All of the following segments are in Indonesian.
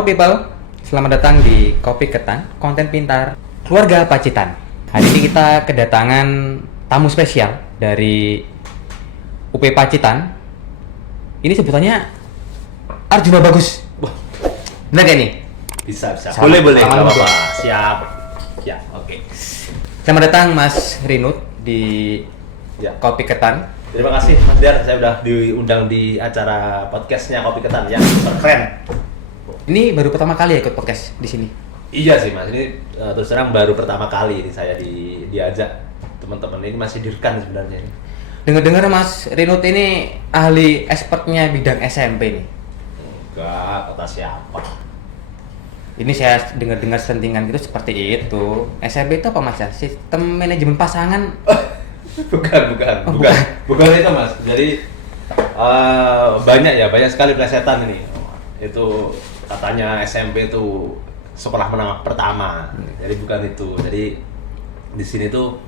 Power People, selamat datang di Kopi Ketan, konten pintar keluarga Pacitan. Hari ini kita kedatangan tamu spesial dari UP Pacitan. Ini sebutannya Arjuna Bagus. Benar gak nih? Bisa. Boleh, Boleh, nggak apa-apa. apa-apa. Siap. Ya, oke. Selamat datang Mas Rinut di Ya. Kopi Ketan. Terima kasih Mas Diar, saya udah diundang di acara podcastnya Kopi Ketan yang super keren. Ini baru pertama kali ya ikut podcast di sini. Iya sih Mas, ini terus terang baru pertama kali ini saya diajak teman-teman ini masih direkan sebenarnya. Dengar-dengar Mas Rinut ini ahli expertnya bidang SMP nih. Enggak, kata siapa? Ini saya dengar-dengar sentingan gitu seperti itu. SMP itu apa Mas ya? Sistem manajemen pasangan. Bukan itu Mas. Jadi banyak sekali plesetan ini. Itu katanya SMP itu sekolah menengah pertama. Jadi bukan itu. Jadi di sini tuh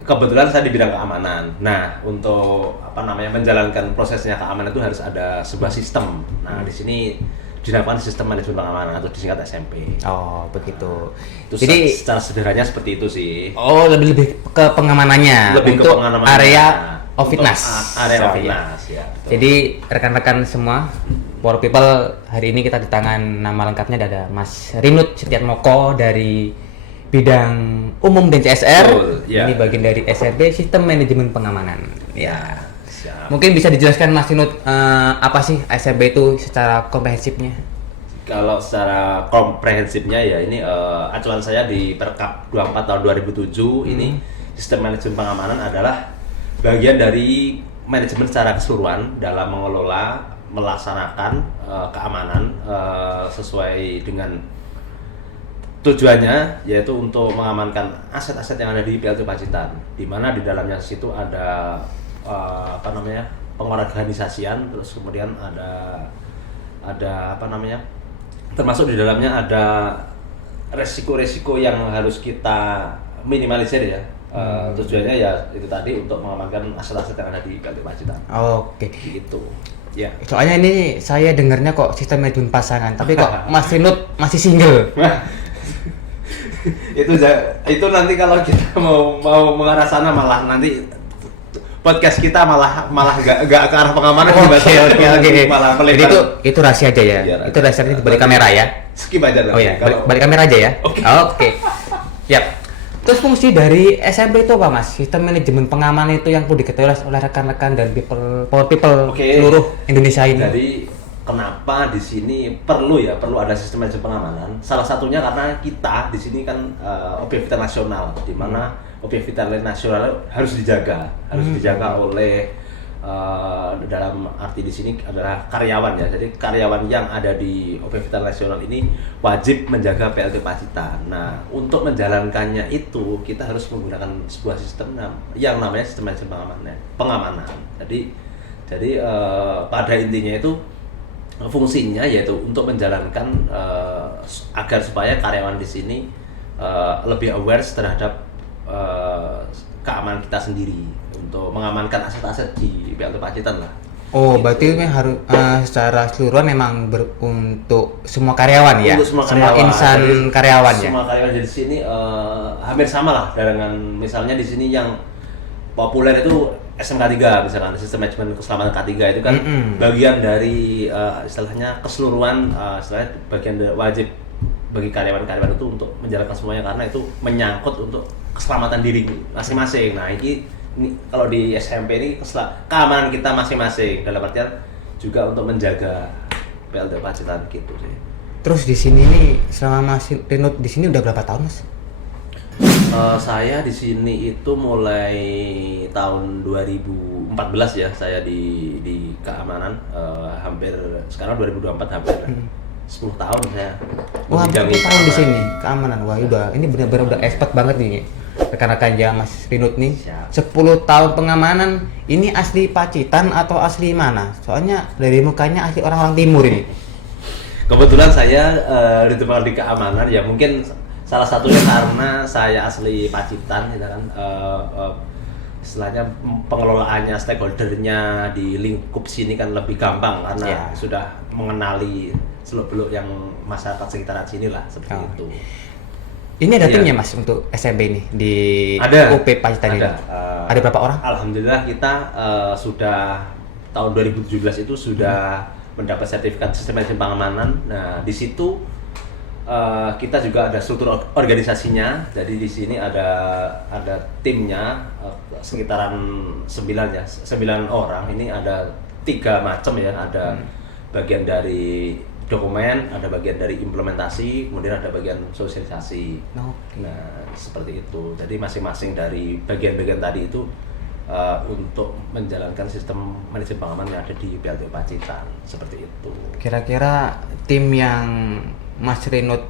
kebetulan saya di bidang keamanan. Nah, untuk menjalankan prosesnya keamanan itu harus ada sebuah sistem. Nah, di sini dinamakan sistem manajemen pengamanan atau disingkat SMP. Oh, begitu. Itu Jadi secara sederhananya seperti itu sih. oh, lebih ke pengamanannya Lebih untuk ke pengamanannya. area of Untuk fitness. area of Sorry, fitness, ya. Betul. Jadi rekan-rekan semua, Power People, hari ini kita di tangan nama lengkapnya ada Mas Rinut Setiatmoko dari bidang umum dan CSR. Betul, ya. Ini bagian dari SMP Sistem Manajemen Pengamanan. Ya. Siap. Mungkin bisa dijelaskan Mas Rinut apa sih SMP itu secara komprehensifnya? Kalau secara komprehensifnya ya ini acuan saya di Perkap 24 tahun 2007 ini sistem manajemen pengamanan adalah bagian dari manajemen secara keseluruhan dalam mengelola melaksanakan keamanan sesuai dengan tujuannya, yaitu untuk mengamankan aset-aset yang ada di PLT Pacitan, di mana di dalamnya situ ada pengorganisasian, terus kemudian ada termasuk di dalamnya ada resiko-resiko yang harus kita minimalisir ya. Tujuannya ya itu tadi untuk mengamankan aset-aset yang ada di PLT Pacitan. Oke. Gitu. Ya. Soalnya ini saya dengarnya kok sistem manajemen pasangan, tapi kok Mas Rinut masih single. itu nanti kalau kita mau mengarah sana malah nanti podcast kita malah gak ke arah pengamanan. Oke. Malah Jadi itu rahasia aja ya. Iya, Itu rahasianya di balik kamera ya. Skip aja Oh ya, balik kamera aja ya. Oke. Yap. Terus fungsi dari SMP itu apa Mas? Sistem manajemen pengamanan itu yang perlu diketahui oleh rekan-rekan dan power people seluruh Indonesia ini. Jadi kenapa di sini perlu ada sistem manajemen pengamanan? Salah satunya karena kita di sini kan objek vital nasional, di mana objek vital nasional harus dijaga oleh dalam arti di sini adalah karyawan ya. Jadi karyawan yang ada di objek vital nasional ini wajib menjaga PLT Pacitan. Nah, untuk menjalankannya itu kita harus menggunakan sebuah sistem yang namanya sistem manajemen pengamanan. Jadi pada intinya itu fungsinya yaitu untuk menjalankan agar supaya karyawan di sini lebih aware terhadap keamanan kita sendiri untuk mengamankan aset-aset di PLT Pacitan lah. Oh, berarti harus secara keseluruhan memang untuk semua karyawan ya? Untuk semua insan jadi, karyawan ya? Semua karyawan di sini hampir sama lah dengan misalnya di sini yang populer itu SMK 3 misalkan, sistem manajemen keselamatan K3 itu kan bagian dari istilahnya keseluruhan, istilahnya bagian wajib bagi karyawan-karyawan itu untuk menjalankan semuanya karena itu menyangkut untuk keselamatan diri masing-masing. Nah, ini kalau di SMP ini keamanan kita masing-masing dalam artian juga untuk menjaga PLT Pacitan gitu sih. Terus di sini nih selama Mas Rinut di sini udah berapa tahun Mas? Saya di sini itu mulai tahun 2014 ya, saya di keamanan hampir sekarang 2024 hampir 10 tahun saya. Wah, 10 tahun di sini keamanan. Wah, ini benar-benar udah expert banget nih. Rekan-rekan ya Mas Rinut nih. Siap. 10 tahun pengamanan, ini asli Pacitan atau asli mana? Soalnya dari mukanya asli orang-orang timur ini. Kebetulan saya ditemukan di keamanan ya, mungkin salah satunya karena saya asli Pacitan gitu kan. istilahnya pengelolaannya, stakeholdernya di lingkup sini kan lebih gampang karena Iya. sudah mengenali seluk-beluk yang masyarakat sekitaran sini lah seperti Oh. itu. Ini ada Iya. timnya Mas untuk SMP ini di Ada. UP Pacitan ini. Ada. Ada berapa orang? Alhamdulillah kita sudah tahun 2017 itu sudah mendapat sertifikat sistem manajemen pengamanan. Nah, di situ kita juga ada struktur organisasinya. Jadi di sini ada timnya sekitaran 9 orang. Ini ada 3 macam ya. Ada bagian dari dokumen, ada bagian dari implementasi, kemudian ada bagian sosialisasi. Oke. Nah, seperti itu. Jadi masing-masing dari bagian-bagian tadi itu untuk menjalankan sistem manajemen pengamanan yang ada di PLTU Pacitan, seperti itu. Kira-kira tim yang Mas Rinut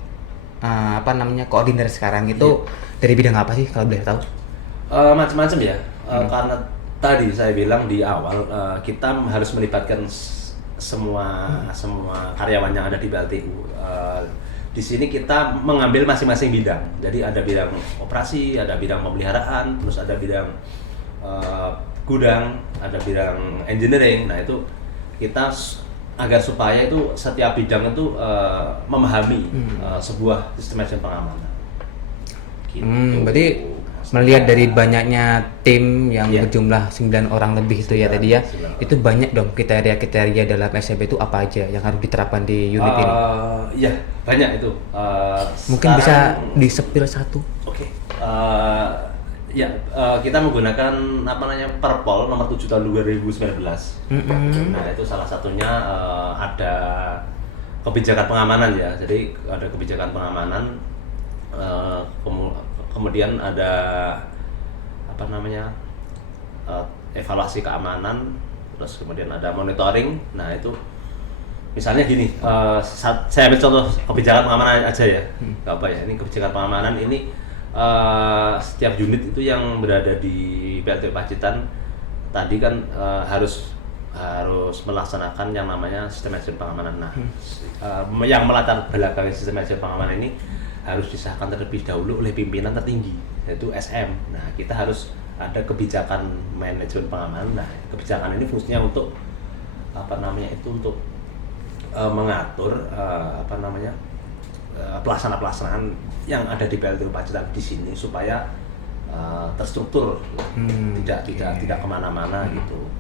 koordinir sekarang itu dari bidang apa sih kalau boleh tahu? Macam-macam ya. Karena tadi saya bilang di awal kita harus melibatkan semua karyawan yang ada di PLTU. Di sini kita mengambil masing-masing bidang. Jadi ada bidang operasi, ada bidang pemeliharaan, terus ada bidang gudang, ada bidang engineering. Nah itu kita agar supaya itu setiap bidang itu memahami sebuah sistem manajemen pengamanan. Gitu. Berarti melihat dari banyaknya tim yang Iya. berjumlah 9 orang lebih itu ya tadi ya, 9 orang. itu banyak dong kriteria-kriteria dalam SMP itu apa aja yang harus diterapkan di unit ini? Iya, banyak itu. Mungkin bisa di-spill satu. Oke. Ya, kita menggunakan Perpol nomor 7 tahun 2019. Nah, itu salah satunya ada kebijakan pengamanan ya. Jadi ada kebijakan pengamanan, kemudian ada evaluasi keamanan, terus kemudian ada monitoring. Nah, itu misalnya gini, saya ambil contoh kebijakan pengamanan aja ya. Gak apa ya, ini kebijakan pengamanan ini setiap unit itu yang berada di PLTU Pacitan tadi kan harus melaksanakan yang namanya sistem manajemen pengamanan. Nah, yang melatar belakangi sistem manajemen pengamanan ini harus disahkan terlebih dahulu oleh pimpinan tertinggi, yaitu SM. Nah, kita harus ada kebijakan manajemen pengamanan. Nah, kebijakan ini fungsinya untuk untuk mengatur pelaksanaan yang ada di PLTU Pacitan di sini supaya terstruktur, tidak kemana-mana gitu.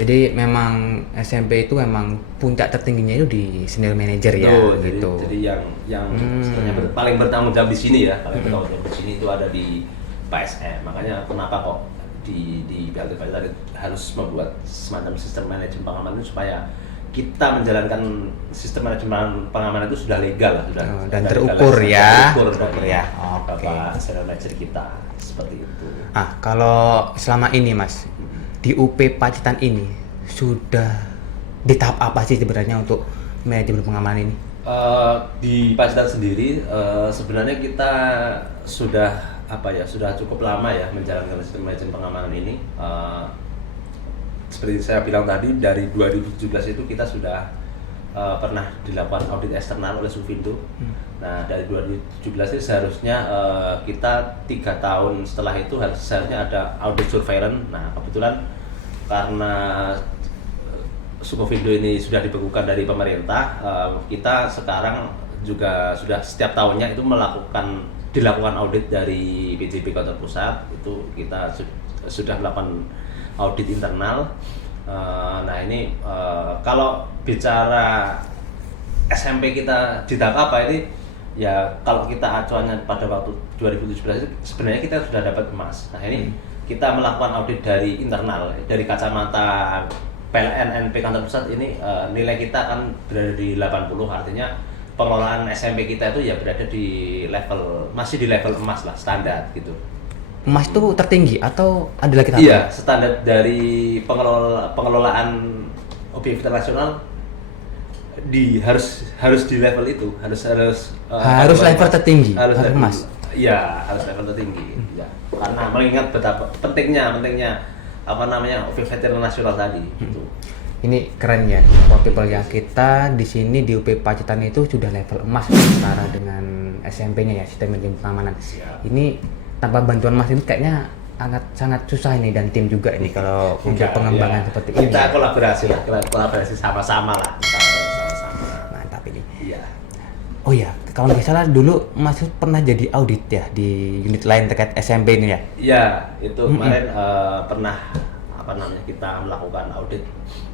Jadi memang SMP itu memang puncak tertingginya itu di senior manager ya, Betul, gitu. Jadi yang sebenarnya paling bertanggung jawab di sini ya, paling bertanggung jawab di sini itu ada di PSM. Makanya kenapa kok di PLTU Pacitan harus membuat semacam sistem manajemen pengamanan supaya kita menjalankan sistem manajemen pengamanan itu sudah legal lah, Dan sudah terukur ya. terukur Terukur dari ya. Oke. Bapak senior manager kita seperti itu. Kalau selama ini Mas di UP Pacitan ini sudah di tahap apa sih sebenarnya untuk manajemen pengamanan ini? Di Pacitan sendiri sebenarnya kita sudah cukup lama ya menjalankan sistem manajemen pengamanan ini. Seperti saya bilang tadi, dari 2017 itu kita sudah pernah dilakukan audit eksternal oleh Sufindo. Nah, dari 2017 itu seharusnya kita 3 tahun setelah itu seharusnya ada audit surveillance. Nah, kebetulan karena Sufindo ini sudah dibekukan dari pemerintah, kita sekarang juga sudah setiap tahunnya itu dilakukan audit dari PJB Kantor Pusat. Itu kita sudah melakukan audit internal. Nah ini kalau bicara SMP kita di tahap apa ini ya, kalau kita acuannya pada waktu 2017 itu sebenarnya kita sudah dapat emas. Nah ini kita melakukan audit dari internal, dari kacamata PLN NP Kantor Pusat ini nilai kita kan berada di 80, artinya pengelolaan SMP kita itu ya berada masih di level emas lah, standar gitu. Emas itu tertinggi atau ada lagi tahap? Iya, standar dari pengelolaan objek vital nasional harus di level itu, harus level tertinggi, harus level emas. Iya, harus level tertinggi. Ya, karena mengingat betapa pentingnya objek vital nasional tadi gitu. Ini keren ya, for people ya. Kita di sini di UP Pacitan itu sudah level emas setara dengan SMP-nya ya, sistem manajemen pengamanan. Siap. Ini tanpa bantuan Mas ini kayaknya sangat susah ini dan tim juga ini kalau untuk Enggak, pengembangan ya. seperti ini. Kita kolaborasi lah, kolaborasi sama-sama lah. Sama-sama. Mantap ini. Iya. Oh ya, kalau nggak salah dulu Mas Yus pernah jadi audit ya di unit lain terkait SMP ini ya? Iya, itu kemarin pernah kita melakukan audit,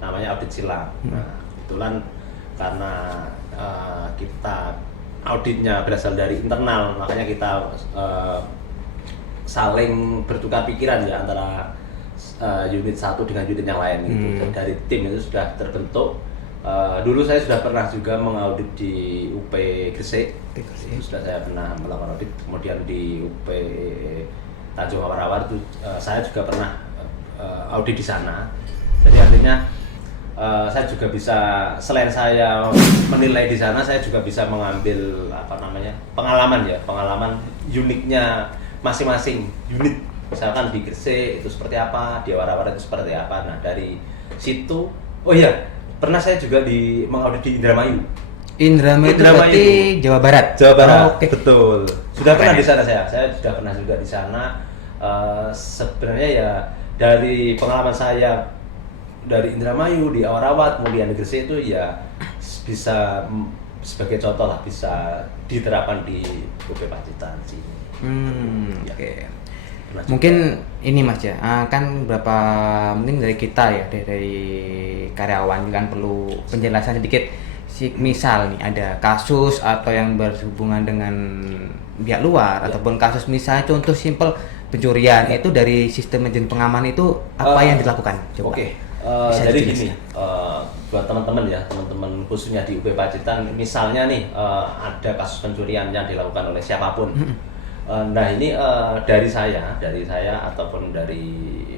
namanya audit silang. Nah, kebetulan karena kita auditnya berasal dari internal, makanya kita saling bertukar pikiran ya antara unit satu dengan unit yang lain gitu. Dan dari tim itu sudah terbentuk. Dulu saya sudah pernah juga mengaudit di UP Gresik. Itu sudah saya pernah melakukan audit. Kemudian di UP Tanjung Awar-Awar itu saya juga pernah audit di sana. Jadi artinya saya juga bisa, selain saya menilai di sana, saya juga bisa mengambil pengalaman uniknya masing-masing unit. Misalkan di Gresik itu seperti apa, di Awar-Awar itu seperti apa. Nah dari situ, oh iya, pernah saya juga mengaudit di Indramayu. Indramayu itu berarti Jawa Barat. Jawa Barat, oke. betul. Sudah pernah di sana saya sudah pernah juga di sana. Sebenarnya ya dari pengalaman saya dari Indramayu, di Awar-Awar, kemudian di Gresik itu ya bisa sebagai contoh lah, bisa diterapkan di UP Pacitan sih. Ya. Oke. Mungkin ini Mas ya, kan mungkin dari kita ya, dari karyawan kan perlu penjelasan sedikit. Misal nih ada kasus atau yang berhubungan dengan pihak luar ataupun kasus misalnya contoh simpel pencurian, itu dari sistem manajemen pengaman itu apa yang dilakukan? Coba. Oke. Jadi gini, buat teman-teman khususnya di UP Pacitan, misalnya nih ada kasus pencurian yang dilakukan oleh siapapun. Nah ini dari saya ataupun dari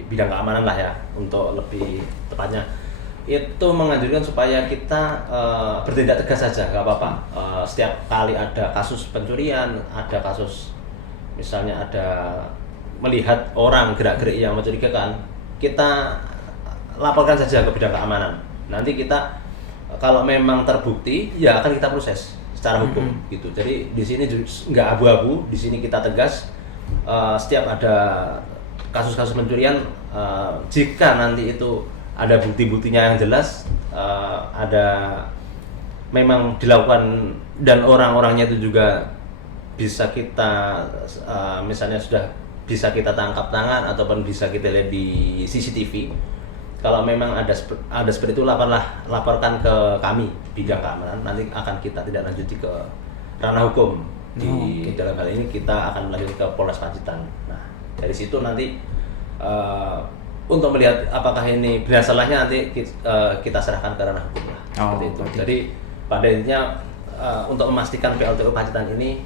bidang keamanan lah ya, untuk lebih tepatnya itu menganjurkan supaya kita bertindak tegas saja, nggak apa-apa. Setiap kali ada kasus pencurian, ada kasus misalnya ada melihat orang gerak-gerik yang mencurigakan, kita laporkan saja ke bidang keamanan. Nanti kita kalau memang terbukti ya akan kita proses secara hukum gitu. Jadi di sini nggak abu-abu, di sini kita tegas. Setiap ada kasus-kasus pencurian, jika nanti itu ada bukti-buktinya yang jelas, ada memang dilakukan dan orang-orangnya itu juga bisa kita misalnya sudah bisa kita tangkap tangan ataupun bisa kita lihat di CCTV. Kalau memang ada seperti itu, laporkan ke kami bidang keamanan, nanti akan kita tidak lanjuti ke ranah hukum. Dalam hal ini kita akan lanjut ke Polres Pacitan. Nah dari situ nanti untuk melihat apakah ini benar salahnya, nanti kita serahkan ke ranah hukum lah. Seperti itu. Jadi pada intinya untuk memastikan PLTU Pacitan ini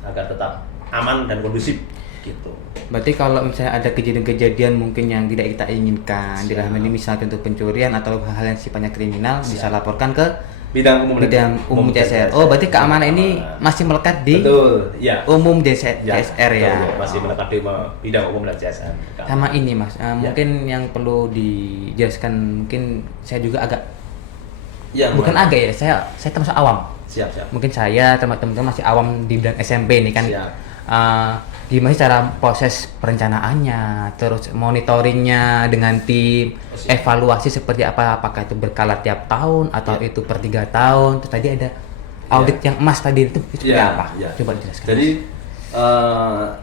agar tetap aman dan kondusif gitu. Berarti kalau misalnya ada kejadian-kejadian mungkin yang tidak kita inginkan, dalam ini misalnya untuk pencurian atau hal yang sifatnya kriminal, bisa laporkan ke bidang umum CSR. Oh, berarti keamanan ini masih melekat di umum CSR ya. Masih melekat di bidang umum dan CSR. Sama ini Mas, mungkin yang perlu dijelaskan, mungkin saya juga agak bukan agak ya, saya termasuk awam. Siap. Mungkin saya teman-teman masih awam di bidang SMP ini kan. Gimana cara proses perencanaannya, terus monitoringnya dengan tim, evaluasi seperti apa, apakah itu berkala tiap tahun atau itu per 3 tahun. Terus tadi ada audit yang emas tadi itu seperti apa? Coba dijelaskan. Jadi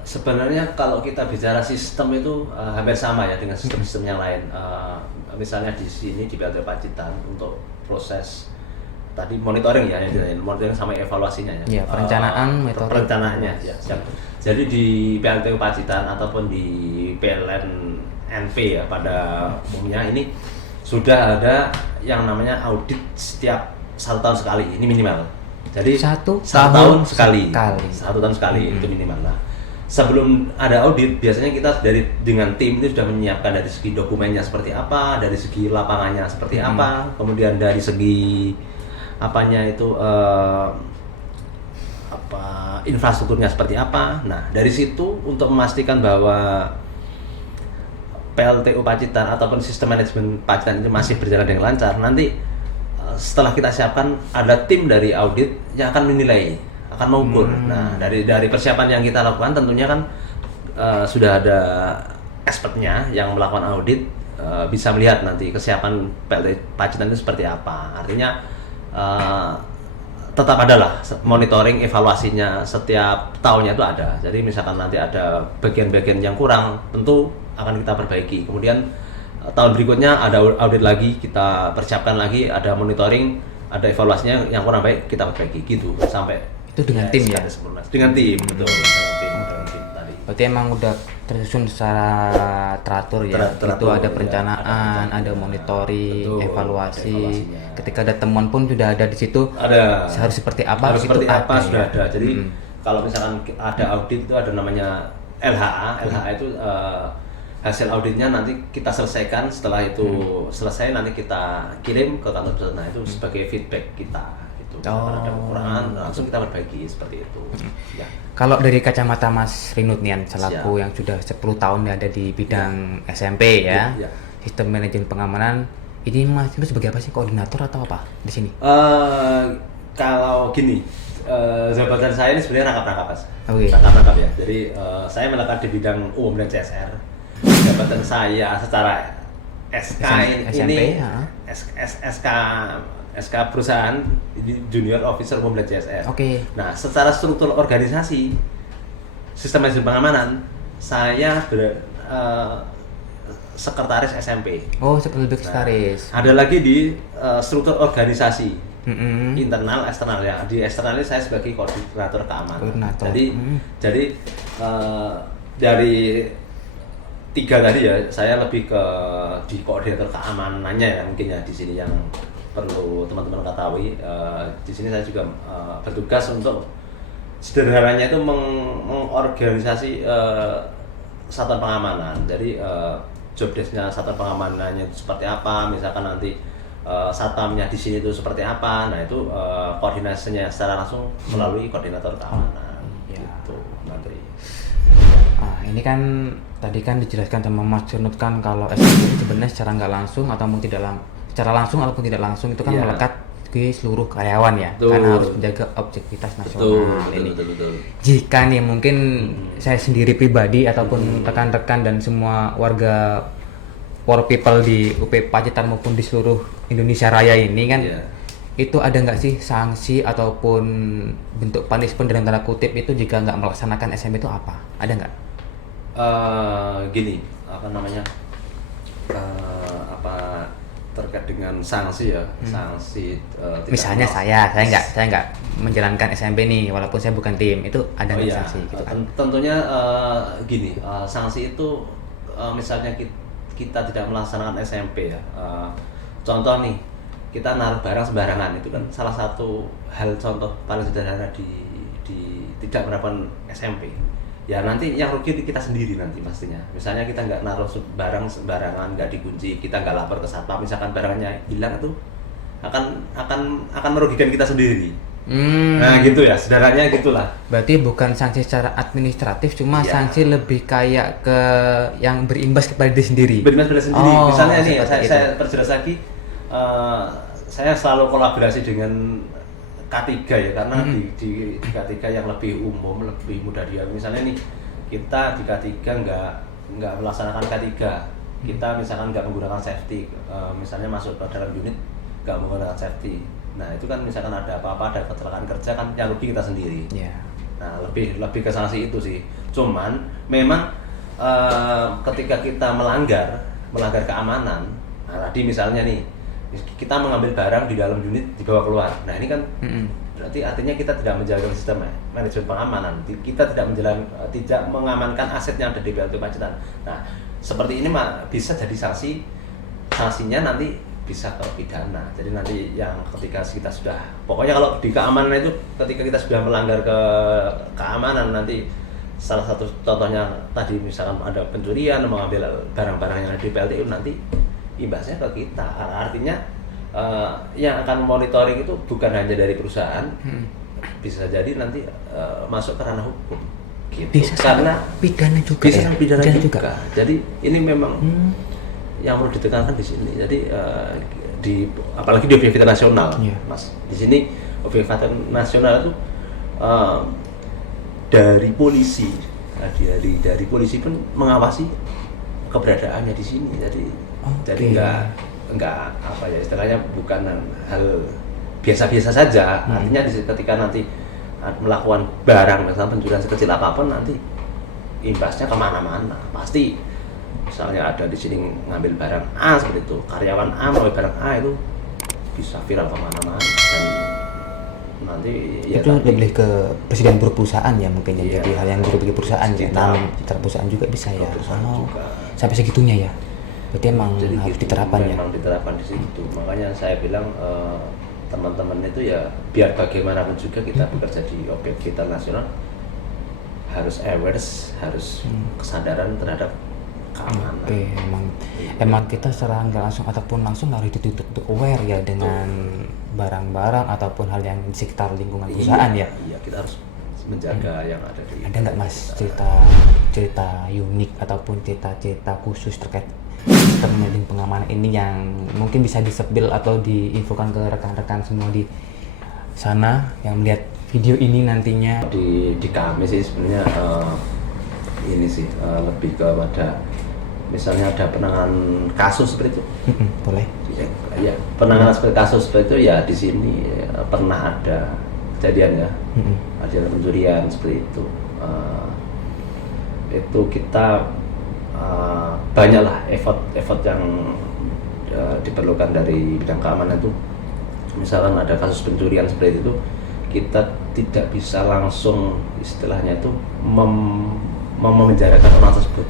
sebenarnya kalau kita bicara sistem itu hampir sama ya dengan sistem-sistem yang lain. Misalnya di sini di PLTU Pacitan untuk proses tadi monitoring ya, monitoring sama evaluasinya ya. Perencanaan, perencanaannya ya. Jadi di PLTU Pacitan ataupun di PLN NP ya pada umumnya ini sudah ada yang namanya audit setiap 1 tahun sekali, ini minimal. Jadi 1 tahun sekali. 1 tahun sekali itu minimal. Nah, sebelum ada audit biasanya kita dengan tim itu sudah menyiapkan dari segi dokumennya seperti apa, dari segi lapangannya seperti apa, kemudian dari segi apanya itu infrastrukturnya seperti apa. Nah dari situ untuk memastikan bahwa PLTU Pacitan ataupun sistem manajemen Pacitan itu masih berjalan dengan lancar, nanti setelah kita siapkan ada tim dari audit yang akan menilai, akan mengukur. Nah dari persiapan yang kita lakukan tentunya kan sudah ada expertnya yang melakukan audit bisa melihat nanti kesiapan PLT Pacitan itu seperti apa. Artinya tetap ada lah monitoring evaluasinya setiap tahunnya itu ada. Jadi misalkan nanti ada bagian-bagian yang kurang, tentu akan kita perbaiki. Kemudian tahun berikutnya ada audit lagi, kita persiapkan lagi, ada monitoring, ada evaluasinya yang kurang baik kita perbaiki gitu sampai Itu dengan tim ya? Dengan tim, betul. Dengan tim tadi. Berarti emang udah tersusun secara teratur ya. Teratur, Itu ada ya. perencanaan, Ada ada monitoring, betul, evaluasi. evaluasinya. Ketika ada temuan pun sudah ada di situ. Ada. Harus seperti apa? Harus itu seperti apa ada sudah ya? ada. Jadi kalau misalkan ada audit itu ada namanya LHA. LHA itu hasil auditnya nanti kita selesaikan. Setelah itu selesai nanti kita kirim ke kantor pusat. Nah itu sebagai feedback kita. Kalau ada kekurangan langsung kita perbaiki seperti itu. Ya. Kalau dari kacamata Mas Rinut nih selaku yang sudah 10 tahun ada di bidang SMP ya, sistem manajemen pengamanan, ini Mas itu sebagai apa sih, koordinator atau apa di sini? Kalau gini, jabatan saya ini sebenarnya rangkap-rangkap Mas. Okay. Rangkap-rangkap ya. Jadi saya melekat di bidang umum dan CSR. Jabatan saya secara SK SMP, SK perusahaan Junior Officer Umum dan CSR. Oke. Nah, secara struktur organisasi sistem manajemen pengamanan, saya sekretaris SMP. Oh, sekretaris. Ada lagi di struktur organisasi internal, eksternal ya. Di eksternal ini saya sebagai koordinator keamanan. Jadi dari tiga tadi ya, saya lebih ke di koordinator keamanannya ya mungkin ya di sini yang perlu teman-teman ketahui. Di sini saya juga bertugas untuk sederhananya itu mengorganisasi satuan pengamanan. Jadi job desk-nya satuan pengamanannya itu seperti apa, misalkan nanti satpamnya di sini itu seperti apa. Nah itu koordinasinya secara langsung melalui koordinator keamanan. Gitu, Menteri. Ini kan tadi kan dijelaskan sama Mas Junut kan kalau SMP sebenarnya secara nggak langsung ataupun secara langsung ataupun tidak langsung itu kan melekat ke seluruh karyawan ya, karena harus menjaga objektivitas nasional. Betul. Jika nih mungkin saya sendiri pribadi ataupun rekan-rekan dan semua warga poor people di UP Pacitan maupun di seluruh Indonesia Raya ini kan, itu ada nggak sih sanksi ataupun bentuk punishment dalam tanda kutip itu jika nggak melaksanakan SMP itu apa? Ada nggak? Gini, apa namanya? Terkait dengan sanksi ya, sanksi. Misalnya saya nggak menjalankan SMP nih, walaupun saya bukan tim, itu ada nggak sanksi? Gitu kan? Tentunya gini, sanksi itu misalnya kita tidak melaksanakan SMP ya. Contoh nih, kita naruh barang sembarangan itu kan salah satu hal contoh paling sederhana di tidak menerapkan SMP. Ya nanti yang rugi kita sendiri nanti pastinya. Misalnya kita nggak naruh barang sembarangan, nggak dikunci, kita nggak lapor ke satpam, misalkan barangnya hilang itu akan merugikan kita sendiri. Nah gitu ya, sederhananya gitulah. Berarti bukan sanksi secara administratif, cuma sanksi lebih kayak ke yang berimbas kepada diri sendiri. Berimbas kepada sendiri. Misalnya nih, saya perjelas lagi, saya selalu kolaborasi dengan K3 ya, karena di K3 yang lebih umum, lebih mudah dia. Misalnya nih, kita di K3 nggak melaksanakan K3, kita misalkan nggak menggunakan safety, misalnya masuk ke dalam unit nggak menggunakan safety. Nah itu kan misalkan ada apa-apa, ada kecelakaan kerja kan yang rugi kita sendiri. Nah lebih ke sanksi itu sih. Cuman memang ketika kita melanggar keamanan, nah tadi misalnya nih kita mengambil barang di dalam unit dibawa keluar. Nah ini kan berarti artinya kita tidak menjaga sistem manajemen pengamanan. Kita tidak mengamankan aset yang ada di PLT Pacitan. Nah seperti ini bisa jadi sanksinya nanti bisa ke pidana. Jadi nanti yang ketika kita sudah, pokoknya kalau di keamanan itu ketika kita sudah melanggar ke keamanan, nanti salah satu contohnya tadi misalkan ada pencurian, mengambil barang-barang yang ada di PLT itu nanti imbasnya ke kita. Artinya yang akan monitoring itu bukan hanya dari perusahaan, bisa jadi nanti masuk ke ranah hukum. Gitu. Bisa karena pidana juga. Bisa pidana juga. Jadi ini memang yang perlu ditekankan di sini. Jadi apalagi di objek vital nasional, Mas. Di sini objek vital nasional itu dari polisi, dari polisi pun mengawasi keberadaannya di sini. Jadi nggak apa ya istilahnya, bukan hal biasa-biasa saja. Artinya ketika nanti melakukan barang misalnya pencurian sekecil apapun, nanti imbasnya kemana-mana pasti. Misalnya ada di sini ngambil barang A seperti itu, karyawan A ngambil barang A itu bisa viral kemana-mana, dan nanti ya itu lebih ke presiden perusahaan ya mungkin ya, jadi hal yang buruk bagi perusahaan ya, citra perusahaan juga bisa ya. Juga. Sampai segitunya ya, berarti emang Jadi harus gitu, diterapkan ya. memang diterapkan di situ. Makanya saya bilang teman-teman itu ya biar bagaimanapun juga kita bekerja di objek vital nasional harus awareness, harus kesadaran terhadap keamanan. Oke, emang kita secara nggak langsung ataupun langsung harus ditutup untuk aware ya dengan barang-barang ataupun hal yang di sekitar lingkungan perusahaan ya. Iya, kita harus menjaga yang ada di. Ada nggak Mas cerita unik ataupun cerita khusus terkait sistem manajemen pengamanan ini yang mungkin bisa disepil atau diinfokan ke rekan-rekan semua di sana yang melihat video ini nantinya? Di kami sih sebenarnya ini sih lebih kepada misalnya ada penanganan kasus seperti itu. Boleh. Ya, penanganan seperti kasus seperti itu ya di sini pernah ada kejadian ya, ada pencurian seperti itu. Itu kita banyaklah effort yang diperlukan dari bidang keamanan itu. Misalkan ada kasus pencurian seperti itu, kita tidak bisa langsung istilahnya itu memenjarakan orang tersebut.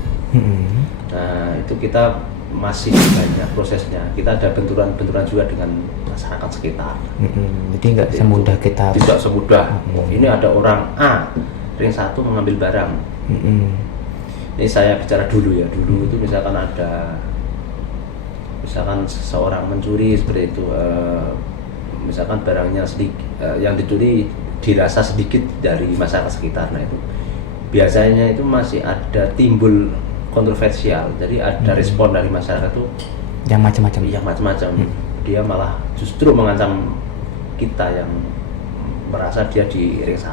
Nah itu kita masih banyak prosesnya. Kita ada benturan juga dengan masyarakat sekitar. Jadi nggak semudah kita. Tidak semudah. Oh, ini ada orang A, ring 1 mengambil barang. Ini saya bicara dulu ya. Dulu itu misalkan seseorang mencuri seperti itu. Misalkan barangnya sedikit, yang dicuri dirasa sedikit dari masyarakat sekitar. Nah itu biasanya itu masih ada timbul kontroversial, jadi ada respon dari masyarakat itu yang macam-macam. Yang macam-macam. Dia malah justru mengancam kita yang merasa dia di ring 1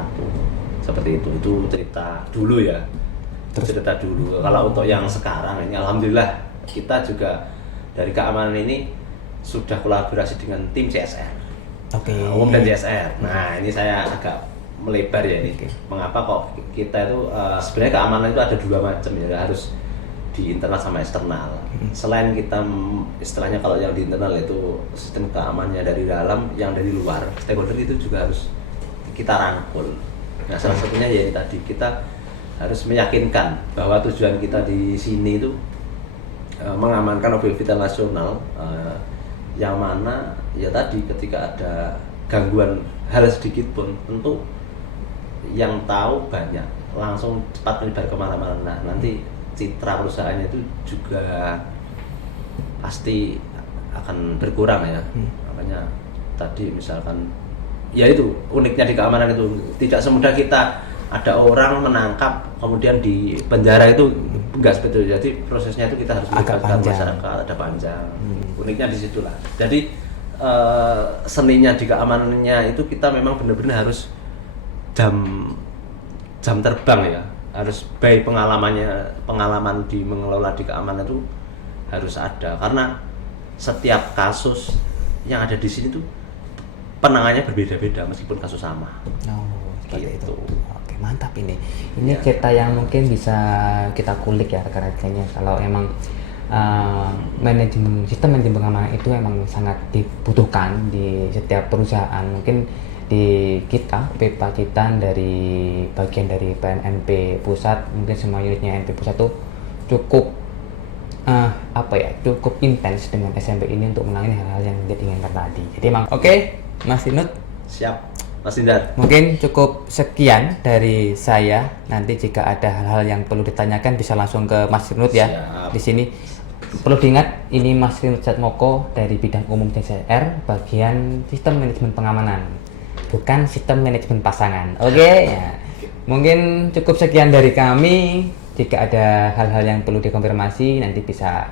seperti itu. Itu cerita dulu ya. Cerita dulu. Kalau untuk yang sekarang ini, alhamdulillah kita juga dari keamanan ini sudah kolaborasi dengan tim CSR. Umum dan CSR. Nah ini saya agak melebar ya ini. Mengapa kok kita itu sebenarnya keamanan itu ada dua macam ya, harus di internal sama eksternal. Selain kita istilahnya kalau yang di internal itu sistem keamanannya dari dalam, yang dari luar stakeholder itu juga harus kita rangkul. Nah salah satunya ya tadi kita harus meyakinkan bahwa tujuan kita di sini itu mengamankan objek vital nasional, yang mana ya tadi ketika ada gangguan hal sedikit pun tentu yang tahu banyak, langsung cepat menyebar kemana-mana. Nah, nanti citra perusahaannya itu juga pasti akan berkurang ya. Makanya tadi misalkan ya itu uniknya di keamanan itu tidak semudah kita ada orang menangkap kemudian di penjara, itu enggak seperti itu. Jadi prosesnya itu kita harus melibatkan masyarakat, ada panjang. Uniknya di situlah. Jadi seninya di keamanannya itu kita memang benar-benar harus jam terbang ya, harus baik pengalaman di mengelola di keamanan itu harus ada, karena setiap kasus yang ada di sini tuh penanganannya berbeda-beda meskipun kasus sama. Seperti itu. Oke, mantap ini cerita yang mungkin bisa kita kulik ya rekan-rekannya. Kalau emang sistem manajemen pengamanan itu emang sangat dibutuhkan di setiap perusahaan. Mungkin di kita UP Pacitan dari bagian dari PNNP pusat, mungkin semua unitnya NP pusat tuh cukup cukup intens dengan SMP ini untuk menangani hal-hal yang diinginkan tadi. Jadi emang oke, Mas Dinut. Siap, Mas Indar. Mungkin cukup sekian dari saya. Nanti jika ada hal-hal yang perlu ditanyakan bisa langsung ke Mas Dinut ya. Siap. Di sini perlu diingat, ini Mas Dinut Jatmoko dari bidang umum CSR bagian sistem manajemen pengamanan, bukan sistem manajemen pasangan. Oke. Ya. Mungkin cukup sekian dari kami. Jika ada hal-hal yang perlu dikonfirmasi nanti bisa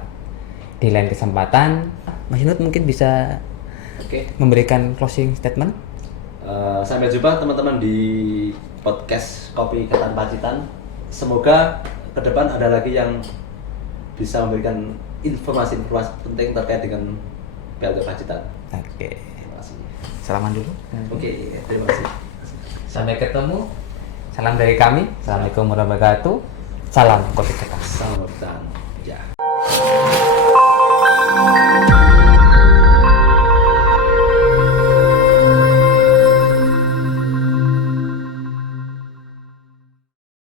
di lain kesempatan. Mas Dinut mungkin bisa memberikan closing statement. Sampai jumpa teman-teman di podcast Kopi Ketan Pacitan. Semoga ke depan ada lagi yang bisa memberikan informasi-informasi penting terkait dengan PLT Pacitan. Oke. Terima kasih. Salaman dulu. Oke, terima kasih. Sampai ketemu. Salam dari kami. Assalamualaikum warahmatullahi wabarakatuh. Salam kopi ketan. Salam bertahan. Ya.